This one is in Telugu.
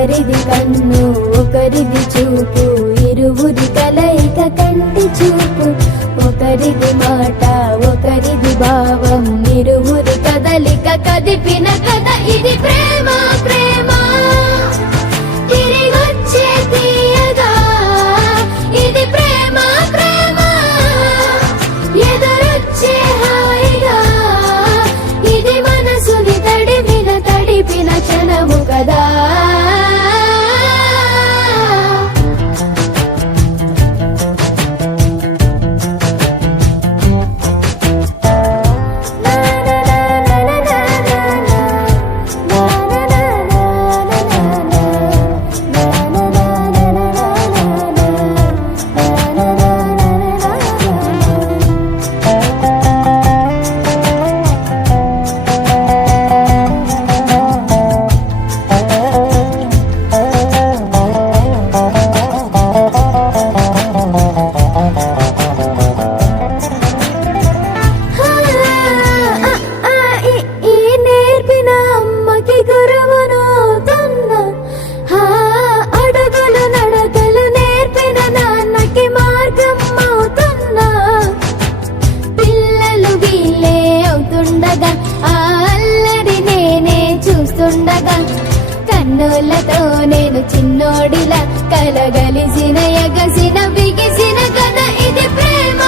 ఒకరిది కన్ను ఒకరిది చూపు, ఇరువురి కలయిక కంటి చూపు. ఒకరిది మాట ఒకరిది భావం, ఇరువురి కదలిక కదిపిన కథ ఇది ప్రేమ. ప్రేమ తిరిగొచ్చే తీయగా ఇది ప్రేమ. ప్రేమ ఎదురొచ్చే హాయిగా ఇది మనసుని తడిపిన క్షణము కదా. కన్నులతో నేను చిన్నోడిలా కలగలిసిన ఎగసిన బిగిసిన కథ ఇది ప్రేమ.